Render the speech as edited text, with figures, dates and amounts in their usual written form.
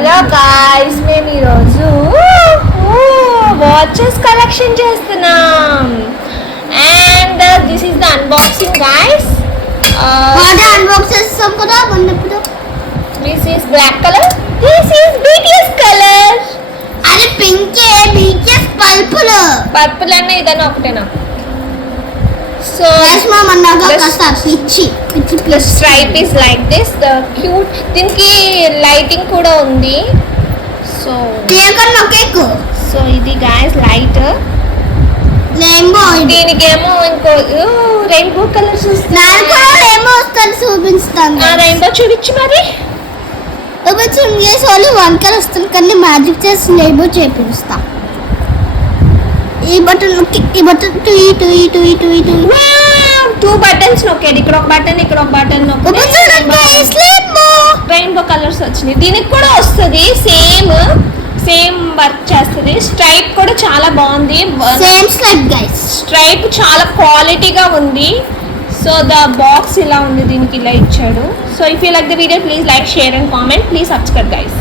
Hello guys, మేము ఈరోజు watches collection చేస్తున్నాం and this is the unboxing guys. Unbox చేస్తాం కదా మొన్నప్పుడు. This is black colour, this is BTS colour. అది పింక్, BTS పర్పుల్ అన్న ఇదన్నా ఒకటేనా? So the stripe is like this, the cute. దీనికి లైటింగ్ కూడా ఉంది. సో ఇది గాయ్స్ లైట్ రెయిన్బో. దీనికేమో ఇంకో రెయిన్బో కలర్స్ చూపిస్తాను. రెయిన్బో చూపించు మరి. వన్ కలర్ వస్తుంది కానీ మ్యాజిక్ చేసి రెయిన్బో చేపిస్తా. ఈ బటన్ టూ బటన్స్ నొక్కాడు. ఇక్కడ ఒక బటన్, ఇక్కడ ఒక బటన్ నొక్కితే రెయిన్బో కలర్స్ వచ్చినాయి. దీనికి కూడా వస్తుంది, సేమ్ వర్క్ చేస్తుంది. స్ట్రైప్ కూడా చాలా బాగుంది. స్ట్రైప్ చాలా క్వాలిటీగా ఉంది. సో ద బాక్స్ ఇలా ఉంది, దీనికి ఇలా ఇచ్చాడు. So if you like the video please like, share and comment. Please subscribe guys.